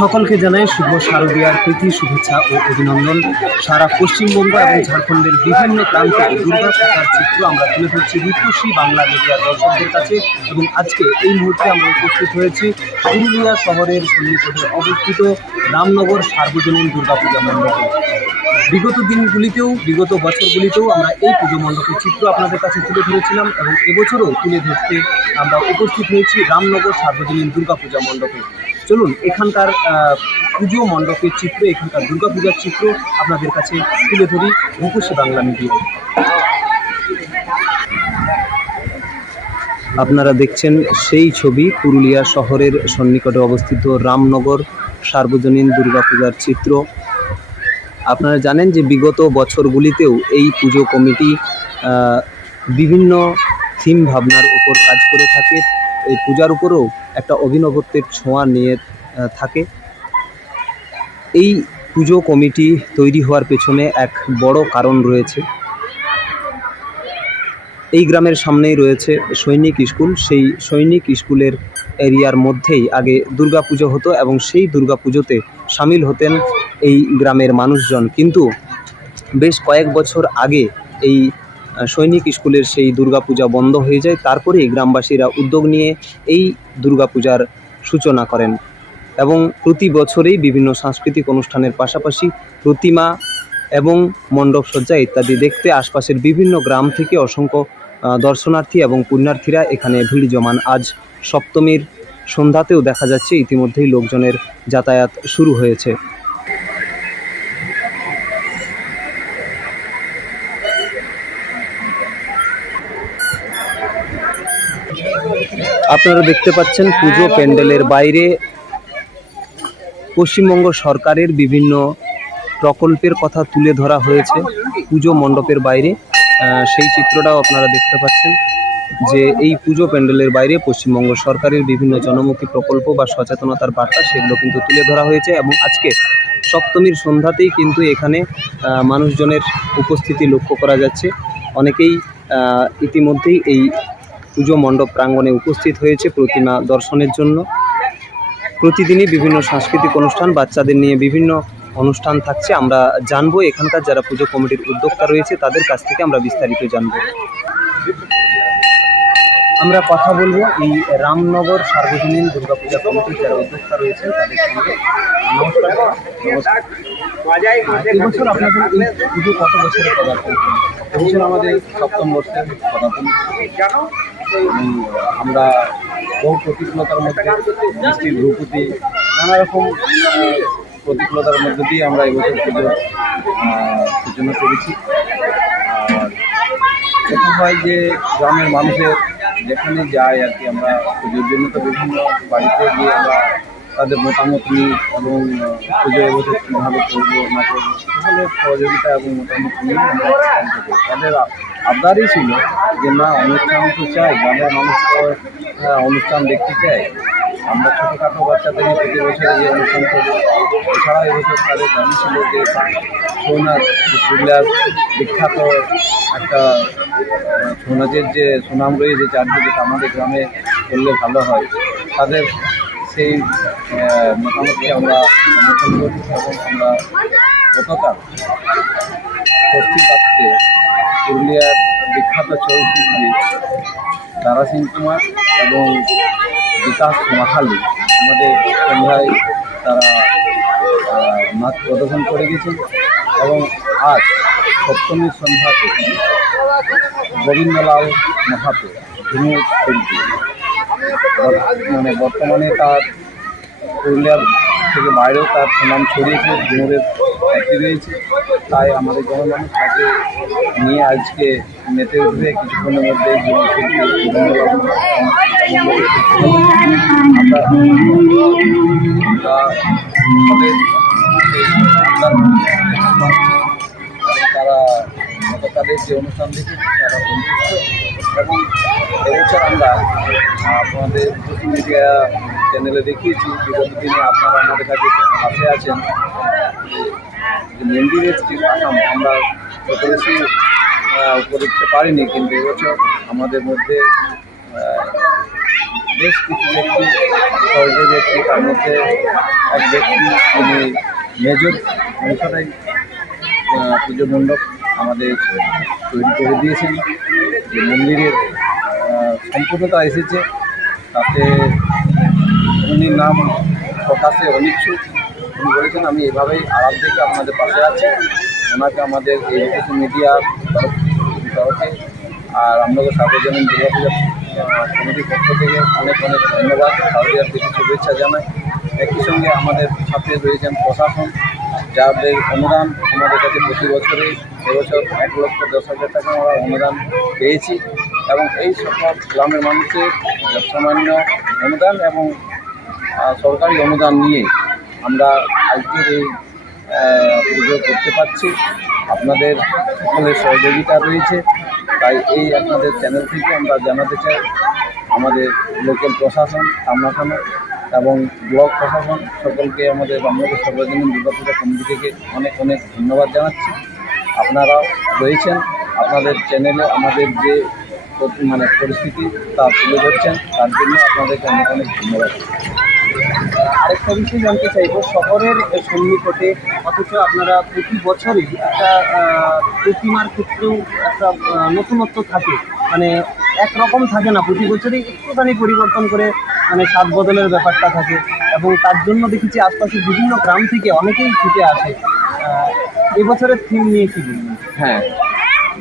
সকলকে জানাই শুভ শারদীয়ার প্রীতি, শুভেচ্ছা ও অভিনন্দন। সারা পশ্চিমবঙ্গ এবং ঝাড়খণ্ডের বিভিন্ন প্রান্তে দুর্গা পূজার চিত্র আমরা তুলে ধরছি রূপসী বাংলা মিডিয়ার দর্শকদের কাছে। এবং আজকে এই মুহূর্তে আমরা উপস্থিত হয়েছি পুরুলিয়া শহরের সন্নিকটে অবস্থিত রামনগর সার্বজনীন দুর্গাপূজা মণ্ডপে। বিগত দিনগুলিতেও, বিগত বছরগুলিতেও আমরা এই পুজো মণ্ডপের চিত্র আপনাদের কাছে তুলে ধরেছিলাম এবং এবছরও তুলে ধরতে আমরা উপস্থিত হয়েছি রামনগর সার্বজনীন দুর্গাপূজা মণ্ডপে। চলুন, এখানকার পুজো মণ্ডপের চিত্র, এখানকার দুর্গাপূজার চিত্র আপনাদের কাছে তুলে ধরি রূপসী বাংলা মিডিয়া। আপনারা দেখছেন সেই ছবি পুরুলিয়া শহরের সন্নিকটে অবস্থিত রামনগর সার্বজনীন দুর্গাপূজার চিত্র। আপনারা জানেন যে বিগত বছরগুলিতেও এই পুজো কমিটি বিভিন্ন থিম ভাবনার উপর কাজ করে থাকে। এই পূজার উপরেও একটা অভিনবত্বের ছোঁয়া নিয়ে থাকে। এই পুজো কমিটি তৈরি হওয়ার পেছনে এক বড় কারণ রয়েছে। এই গ্রামের সামনেই রয়েছে সৈনিক স্কুল। সেই সৈনিক স্কুলের এরিয়ার মধ্যেই আগে দুর্গাপুজো হতো এবং সেই দুর্গাপুজোতে সামিল হতেন এই গ্রামের মানুষজন। কিন্তু বেশ কয়েক বছর আগে এই সৈনিক স্কুলের সেই দুর্গাপূজা বন্ধ হয়ে যায়। তারপরেই গ্রামবাসীরা উদ্যোগ নিয়ে এই দুর্গাপূজার সূচনা করেন এবং প্রতি বছরেই বিভিন্ন সাংস্কৃতিক অনুষ্ঠানের পাশাপাশি প্রতিমা এবং মণ্ডপসজ্জা ইত্যাদি দেখতে আশপাশের বিভিন্ন গ্রাম থেকে অসংখ্য দর্শনার্থী এবং পুণ্যার্থীরা এখানে ভিড় জমান। আজ সপ্তমীর সন্ধ্যাতেও দেখা যাচ্ছে ইতিমধ্যেই লোকজনের যাতায়াত শুরু হয়েছে। আপনারা দেখতে পাচ্ছেন পুজো প্যান্ডেলের বাইরে পশ্চিমবঙ্গ সরকারের বিভিন্ন প্রকল্পের কথা তুলে ধরা হয়েছে, পুজো মণ্ডপের বাইরে। সেই চিত্রটাও আপনারা দেখতে পাচ্ছেন যে এই পুজো প্যান্ডেলের বাইরে পশ্চিমবঙ্গ সরকারের বিভিন্ন জনমুখী প্রকল্প বা সচেতনতার বার্তা সেগুলো কিন্তু তুলে ধরা হয়েছে এবং আজকে সপ্তমীর সন্ধ্যাতেই কিন্তু এখানে মানুষজনের উপস্থিতি লক্ষ্য করা যাচ্ছে। অনেকেই ইতিমধ্যেই এই পুজো মণ্ডপ প্রাঙ্গণে উপস্থিত হয়েছে প্রতিমা দর্শনের জন্য। প্রতিদিনই বিভিন্ন সাংস্কৃতিক অনুষ্ঠান, বাচ্চাদের নিয়ে বিভিন্ন অনুষ্ঠান থাকছে। আমরা জানব এখানকার যারা পুজো কমিটির উদ্যোক্তা রয়েছে, তাদের কাছ থেকে আমরা বিস্তারিত জানব। আমরা কথা বলব এই রামনগর সার্বজনীন দুর্গাপূজা কমিটির যারা উদ্যোক্তা রয়েছেন তাদের সঙ্গে। আমাদের সপ্তম বর্ষের আমরা বহু প্রতিকূলতার মধ্যে বৃষ্টির ভূপতি নানা রকম প্রতিকূলতার মধ্যে দিয়ে আমরা এবছর পুজো সূচনা করেছি। আর প্রথম হয় যে গ্রামের মানুষের যেখানে যায় আর কি, আমরা পুজোর জন্য তো বিভিন্ন বাড়িতে গিয়ে আমরা তাদের মতামত নিই এবং পুজো এবছর কীভাবে করব, না করব সকলের সহযোগিতা এবং মতামত নিয়ে আমরা তাদের আবদারই ছিল যে, না, অনুষ্ঠান তো চাই, গ্রামের মানুষ তো অনুষ্ঠান দেখতে চাই আমরা ছোটোখাটো বাচ্চাদের প্রতি বছরে যে অনুষ্ঠান করি। এছাড়া এবছর তাদের দাবি ছিল যে যে পুরুলিয়ার বিখ্যাত একটা ছৌ নাচের যে সুনাম রয়েছে চারদিকে আমাদের গ্রামে করলে ভালো হয়। তাদের সেই মোটামুটি আমরা সমর্থন করি এবং আমরা গতকাল রাত্রে পুরুলিয়ার বিখ্যাত ছৌ শিল্পী দারা সিং কুমার এবং বিকাশ মাহালি। আমাদের সন্ধ্যায় তারা নাচ প্রদর্শন করে গেছেন এবং আজ সপ্তমীর সন্ধ্যাতে গোবিন্দলাল মাহাতো ঝুমুর শিল্পী। মানে বর্তমানে তার পুরুলিয়ার থেকে বাইরেও তার সুনাম ছড়িয়েছে ঝুমুরের খ্যাতি রয়েছে। তাই আমাদের জনমানুষ তাকে নিয়ে আজকে মেতে উঠবে। কিছুক্ষণের মধ্যে তারা গতকালের যে অনুষ্ঠান দেখেছি, তারা এবং এবছর আমরা আপনাদের মিডিয়া চ্যানেলে দেখিয়েছি। বিগত দিনে আপনারা আমাদের কাছে পাশে আছেন। মন্দিরের যে আমরা তত বেশি আহ, উঠতে পারিনি কিন্তু এবছর আমাদের মধ্যে বেশ কিছু ব্যক্তি সহজে ব্যক্তি তার মধ্যে এক ব্যক্তি তিনি মেজর অংশটাই পুজো মণ্ডপ আমাদের তৈরি করে দিয়েছেন। যে মন্দিরের সম্পূর্ণতা এসেছে তাতে উনি নাম প্রকাশে অনিচ্ছুক। উনি বলেছেন, আমি এভাবেই আড়াল থেকে আপনাদের পাশে আছি। ওনাকে আমাদের এই লোকেশন মিডিয়ার তরফ আর আপনাদের সার্বজনীন দুর্গাপূজা কমিটির পক্ষ থেকে অনেক অনেক ধন্যবাদ। সার্বিয়ার প্রতি শুভেচ্ছা জানাই। একই সঙ্গে আমাদের সাথে রয়েছেন প্রশাসন, যাদের অনুদান আমাদের কাছে প্রতি বছরে, এবছর এক লক্ষ দশ হাজার টাকা আমরা অনুদান পেয়েছি। এবং এই সকল গ্রামের মানুষের সামান্য অনুদান এবং সরকারি অনুদান নিয়ে আমরা আজকের এই পুজো করতে পারছি। আপনাদের সকলের সহযোগিতা রয়েছে। তাই এই আপনাদের চ্যানেল থেকে আমরা জানাতে চাই আমাদের লোকাল প্রশাসন সামনাসামনি এবং ব্লক প্রশাসন সকলকে আমাদের বাংলাদেশ সর্বজনীন দুর্গাপূজা কমিটি থেকে অনেক অনেক ধন্যবাদ জানাচ্ছি। আপনারাও রয়েছেন। আপনাদের চ্যানেলে আমাদের যে মানে পরিস্থিতি তা তুলে ধরছেন, তার জন্য আপনাদেরকে অনেক অনেক ধন্যবাদ। আরেকটা বিষয় জানতে চাইব, শহরের সন্নিকটে অথচ আপনারা প্রতি বছরই একটা প্রতিমার ক্ষেত্রেও একটা নতুনত্ব থাকে। মানে একরকম থাকে না, প্রতি বছরই একটুখানি পরিবর্তন করে মানে স্বাদ বদলের ব্যাপারটা থাকে। এবং তার জন্য দেখেছি আশপাশে বিভিন্ন গ্রাম থেকে অনেকেই ছুটে আসে। এবছরের থিম নিয়ে কি হ্যাঁ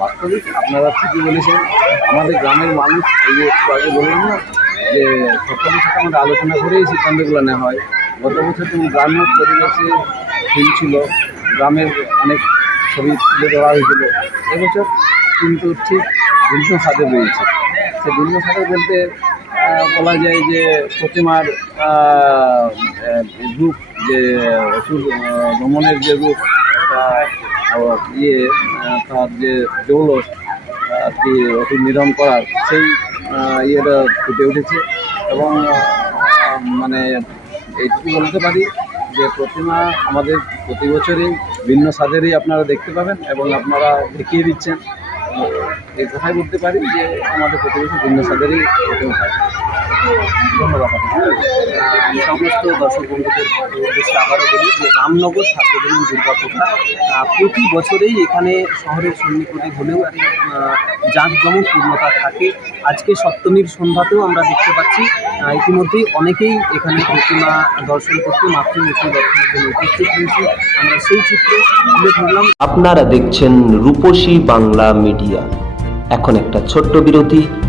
বাস্তবিক আপনারা ঠিকই বলেছেন। আমাদের গ্রামের মানুষ, এই একটু আগে বললাম না যে সকলের সাথে আমরা আলোচনা করেই সিদ্ধান্তগুলো নেওয়া হয়। গত বছর তুমি গ্রাম্য পরিবেশে থিম ছিল, গ্রামের অনেক ছবি তুলে ধরা হয়েছিল। এবছর কিন্তু ঠিক ভিন্ন সাথে রয়েছে। সে ভিন্ন সাথে বলতে বলা যায় যে প্রতিমার রূপ যে অসুর ভ্রমণের যে রূপ ইয়ে তার যে জৌলস আর কি অসুর নিধন করার সেই ইয়েটা ফুটে উঠেছে। এবং মানে এইটুকু বলতে পারি যে প্রতিমা আমাদের প্রতি বছরই ভিন্ন স্বাদেরই আপনারা দেখতে পাবেন এবং আপনারা দেখিয়ে দিচ্ছেন। এই কথাই বলতে পারি যে আমাদের প্রতি বছর ভিন্ন স্বাদেরই প্রতিমা ধন্যবাদ সমস্ত দর্শক বন্ধুদের উদ্দেশ্যে আবারও বলি যে রামনগর সার্বজনীন দুর্গাপূজা প্রতি বছরেই এখানে শহরের সন্নিকটে হলেও জাঁকজমক পূর্ণতা থাকে আজকে সপ্তমীর সন্ধ্যাতেও আমরা দেখতে পাচ্ছি ইতিমধ্যেই অনেকেই এখানে প্রতিমা দর্শন করতে মাতৃমূর্তি দর্শনের জন্য উপস্থিত হয়েছে আমরা সেই চিত্র তুলে ধরলাম আপনারা দেখছেন রূপসী বাংলা মিডিয়া। এখন একটা ছোট্ট বিরতি